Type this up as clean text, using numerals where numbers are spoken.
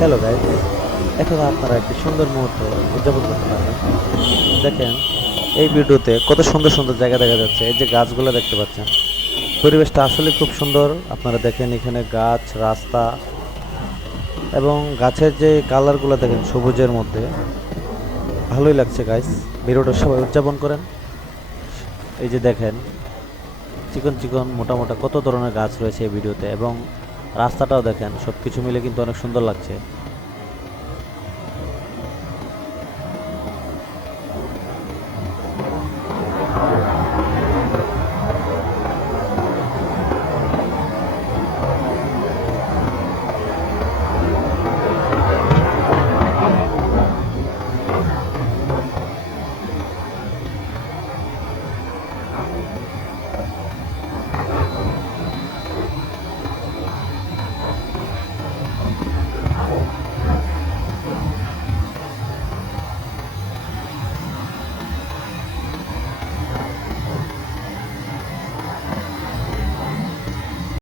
Hello guys, এখন আপনারা একটি সুন্দর মুহূর্ত উদযাপন করতে পারবেন। দেখেন, এই ভিডিওতে কত সুন্দর সুন্দর জায়গা দেখা যাচ্ছে। এই যে গাছগুলো দেখতে পাচ্ছেন, পরিবেশটা আসলে খুব সুন্দর। আপনারা দেখেন এখানে গাছ, রাস্তা এবং গাছের যে কালারগুলো দেখেন সবুজের মধ্যে, ভালোই লাগছে গাইস। ভিডিওটা সবাই উদযাপন করেন। এই যে দেখেন, চিকন চিকন মোটা মোটা কত ধরনের গাছ রয়েছে এই ভিডিওতে, এবং রাস্তাটাও দেখেন, সব কিছু মিলে কিন্তু অনেক সুন্দর লাগছে।